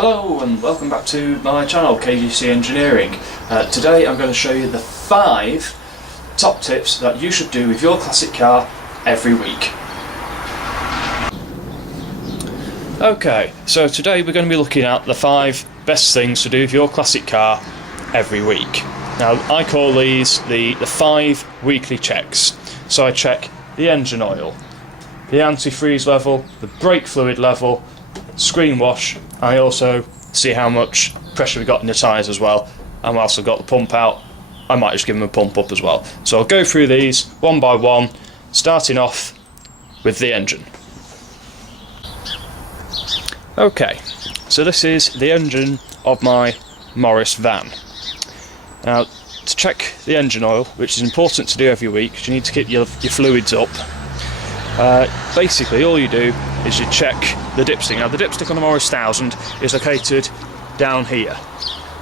Hello and welcome back to my channel, KGC Engineering. Today I'm going to show you the 5 top tips that you should do with your classic car every week. Okay, so today we're going to be looking at the 5 best things to do with your classic car every week. Now I call these the 5 weekly checks. So I check the engine oil, the antifreeze level, the brake fluid level, screen wash, and I also see how much pressure we got in the tyres as well. And whilst I've got the pump out, I might just give them a pump up as well. So I'll go through these one by one, starting off with the engine. Okay, so this is the engine of my Morris van. Now, to check the engine oil, which is important to do every week, you need to keep your fluids up. Basically all you do is you check the dipstick. Now the dipstick on the Morris 1000 is located down here.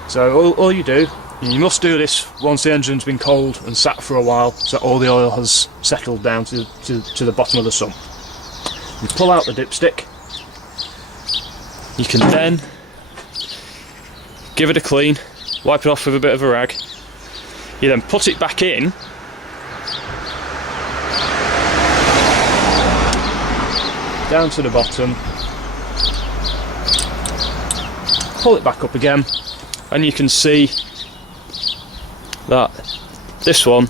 So all you do, and you must do this once the engine's been cold and sat for a while, so all the oil has settled down to the bottom of the sump. You pull out the dipstick, you can then give it a clean, wipe it off with a bit of a rag, you then put it back in, down to the bottom, pull it back up again, and you can see that this one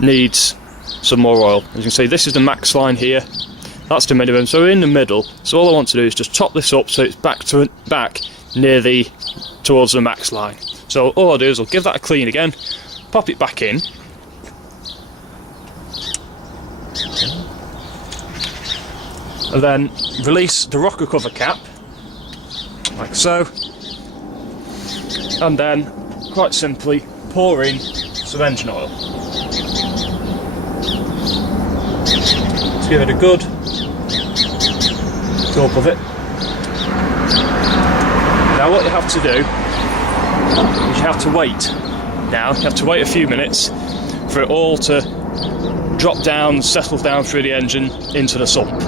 needs some more oil. As you can see, this is the max line here, that's the minimum, so we're in the middle. So all I want to do is just top this up so it's back near towards the max line. So all I'll do is I'll give that a clean again, pop it back in, and then release the rocker cover cap, like so, and then quite simply pour in some engine oil. Let's give it a good gulp of it. Now what you have to do is you have to wait. Now you have to wait a few minutes for it all to drop down, settle down through the engine into the sump.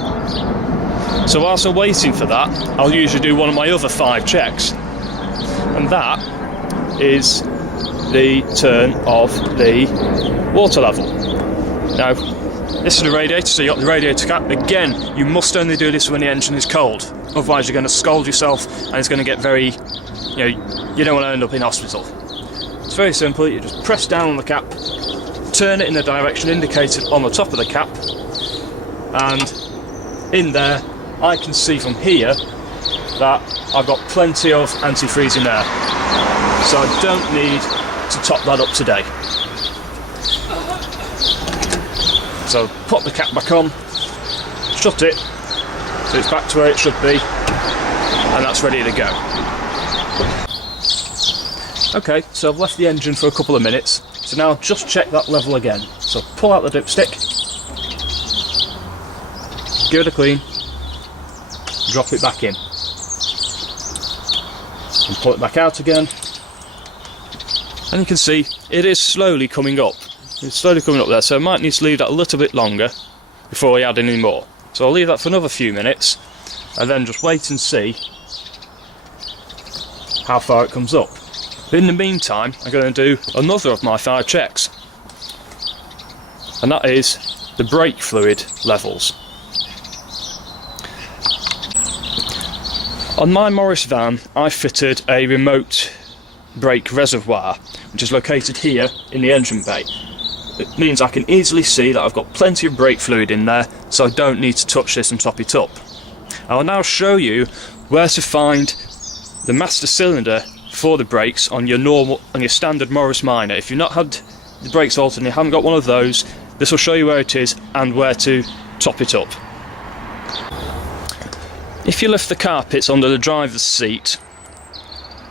So whilst I'm waiting for that, I'll usually do one of my other 5 checks, and that is the turn of the water level. Now this is the radiator, so you've got the radiator cap. Again, you must only do this when the engine is cold, otherwise you're going to scald yourself and it's going to get very, you don't want to end up in hospital. It's very simple, you just press down on the cap, turn it in the direction indicated on the top of the cap, and in there I can see from here that I've got plenty of antifreeze in there, so I don't need to top that up today. So pop the cap back on, shut it, so it's back to where it should be, and that's ready to go. Okay, so I've left the engine for a couple of minutes, so now I'll just check that level again. So pull out the dipstick, give it a clean, drop it back in, and pull it back out again, and you can see it is slowly coming up. It's slowly coming up there, so I might need to leave that a little bit longer before we add any more. So I'll leave that for another few minutes, and then just wait and see how far it comes up. In the meantime, I'm going to do another of my 5 checks, and that is the brake fluid levels. On my Morris van, I fitted a remote brake reservoir, which is located here in the engine bay. It means I can easily see that I've got plenty of brake fluid in there, so I don't need to touch this and top it up. I'll now show you where to find the master cylinder for the brakes on your standard Morris Minor. If you've not had the brakes altered and you haven't got one of those, this will show you where it is and where to top it up. If you lift the carpets under the driver's seat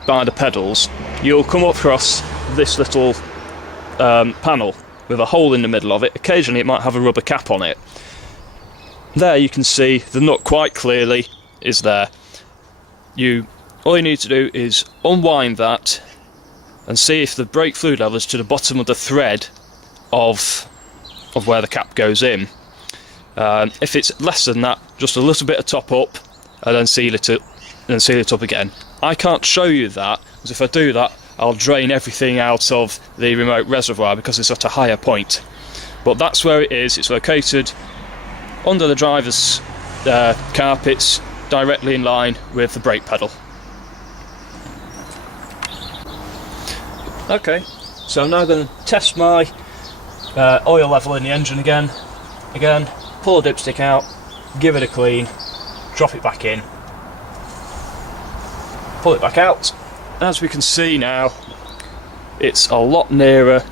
by the pedals, you'll come across this little panel with a hole in the middle of it. Occasionally it might have a rubber cap on it. There you can see the nut quite clearly is there. All you need to do is unwind that and see if the brake fluid level is to the bottom of the thread of where the cap goes in. If it's less than that, just a little bit of top up, and then seal it up again. I can't show you that, because if I do that I'll drain everything out of the remote reservoir because it's at a higher point. But that's where it is. It's located under the driver's carpets, directly in line with the brake pedal. Okay, so I'm now going to test my oil level in the engine again. Pull the dipstick out, give it a clean, drop it back in, pull it back out. As we can see now, it's a lot nearer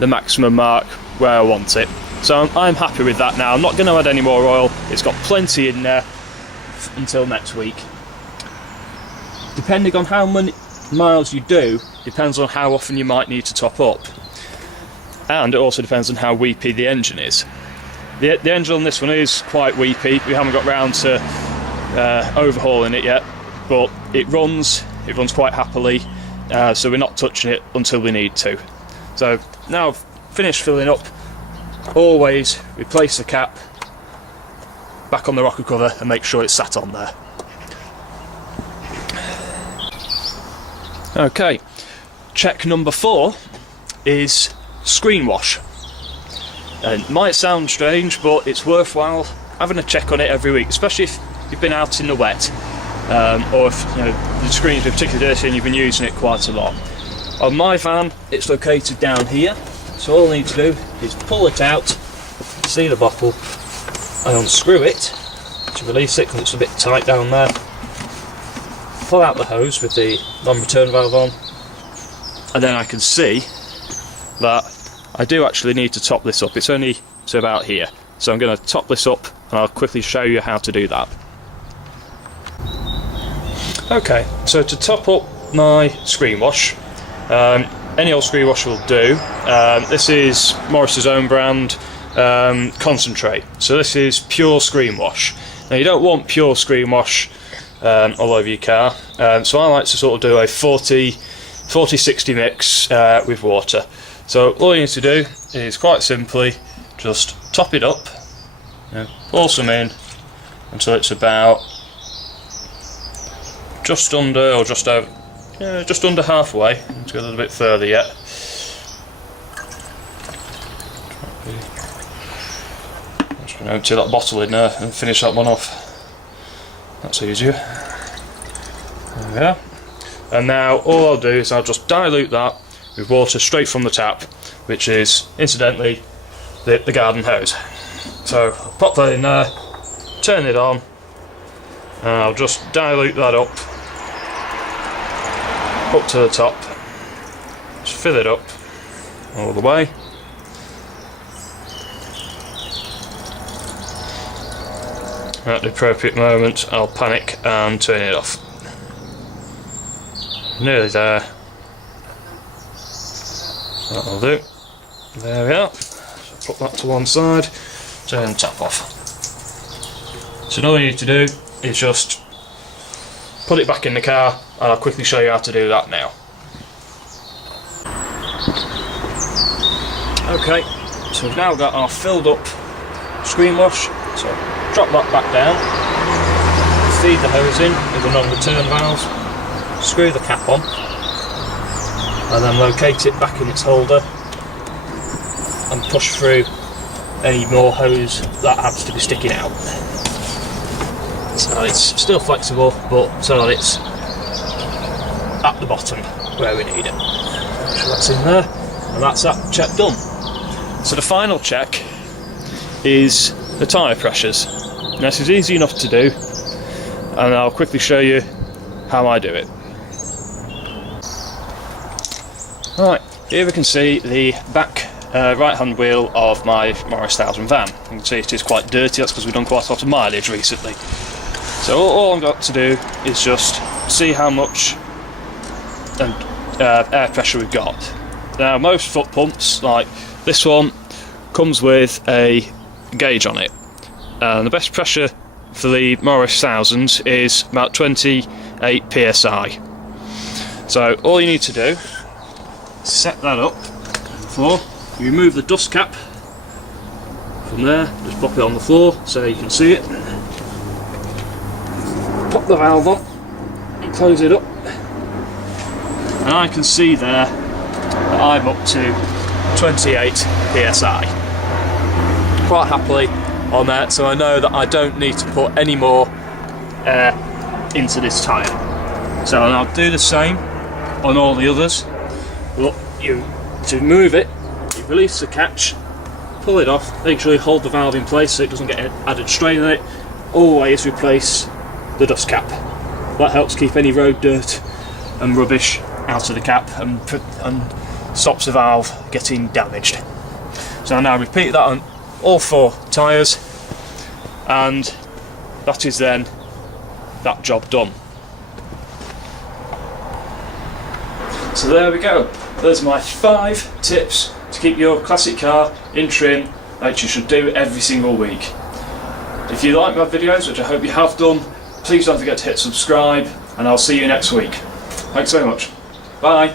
the maximum mark where I want it. So I'm happy with that now. I'm not going to add any more oil. It's got plenty in there until next week. Depending on how many miles you do, depends on how often you might need to top up. And it also depends on how weepy the engine is. The engine on this one is quite weepy. We haven't got round to overhauling it yet, but it runs quite happily, so we're not touching it until we need to. So now I've finished filling up, always replace the cap back on the rocker cover and make sure it's sat on there. Okay, check number 4 is screen wash. And it might sound strange, but it's worthwhile having a check on it every week, especially if you've been out in the wet, or if the screen's been particularly dirty and you've been using it quite a lot. On my van, it's located down here, so all I need to do is pull it out, see the bottle, and unscrew it to release it because it's a bit tight down there. Pull out the hose with the non-return valve on, and then I can see that I do actually need to top this up. It's only to about here, so I'm going to top this up and I'll quickly show you how to do that. Okay, so to top up my screen wash, any old screen wash will do. This is Morris's own brand concentrate, so this is pure screen wash. Now you don't want pure screen wash all over your car, so I like to sort of do a 40-60 mix with water. So all you need to do is quite simply just top it up, pour some in until it's about just under or just over, just under halfway. Let's go a little bit further yet. I'm just going to empty that bottle in there and finish that one off. That's easier. There we are. And now all I'll do is I'll just dilute that with water straight from the tap, which is incidentally the garden hose. So I'll pop that in there, turn it on, and I'll just dilute that up to the top, just fill it up all the way. At the appropriate moment I'll panic and turn it off. Nearly there. That'll do. There we are. So put that to one side, turn the tap off. So all you need to do is just put it back in the car, and I'll quickly show you how to do that now. Okay, so we've now got our filled up screen wash, so drop that back down, feed the hose in with a non-return valve, screw the cap on, and then locate it back in its holder and push through any more hose that happens to be sticking out. So it's still flexible, but so that it's at the bottom where we need it. So that's in there, and that's that check done. So the final check is the tyre pressures. Now this is easy enough to do, and I'll quickly show you how I do it. Right, here we can see the back right hand wheel of my Morris 1000 van. You can see it is quite dirty, that's because we've done quite a lot of mileage recently. So all I've got to do is just see how much air pressure we've got. Now most foot pumps, like this one, comes with a gauge on it, and the best pressure for the Morris 1000 is about 28 psi. So all you need to do, set that up on the floor, you remove the dust cap from there, just pop it on the floor so you can see it, pop the valve on, close it up, and I can see there that I'm up to 28 psi. Quite happily on there, so I know that I don't need to put any more air into this tyre. So I'll do the same on all the others. But to move it, you release the catch, pull it off, make sure you hold the valve in place so it doesn't get added strain on it. Always replace the dust cap. That helps keep any road dirt and rubbish out of the cap and stops the valve getting damaged. So I'll now repeat that on all 4 tyres, and that is then that job done. So there we go. There's my 5 tips to keep your classic car in trim that you should do every single week. If you like my videos, which I hope you have done, please don't forget to hit subscribe, and I'll see you next week. Thanks so much. Bye.